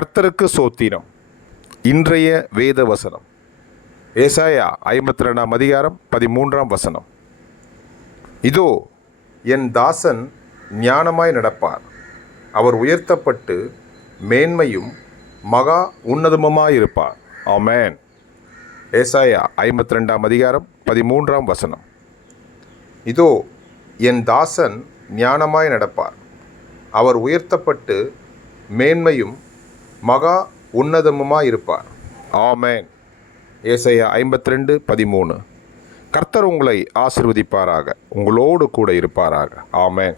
கர்த்தருக்கு சோத்திரம். இன்றைய வேத வசனம் ஏசாயா 52 அதிகாரம் 13 இதோ என் தாசன் ஞானமாய் நடப்பார், அவர் உயர்த்தப்பட்டு மேன்மையும் மகா உன்னதமுமாயிருப்பார். ஆமென். ஏசாயா 52 அதிகாரம் 13 இதோ என் தாசன் ஞானமாய் நடப்பார், அவர் உயர்த்தப்பட்டு மேன்மையும் மகா உன்னதமுமாயிருப்பார். ஆமென். ஏசாயா 52:13. கர்த்தர் உங்களை ஆசீர்வதிப்பாராக, உங்களோடு கூட இருப்பாராக. ஆமென்.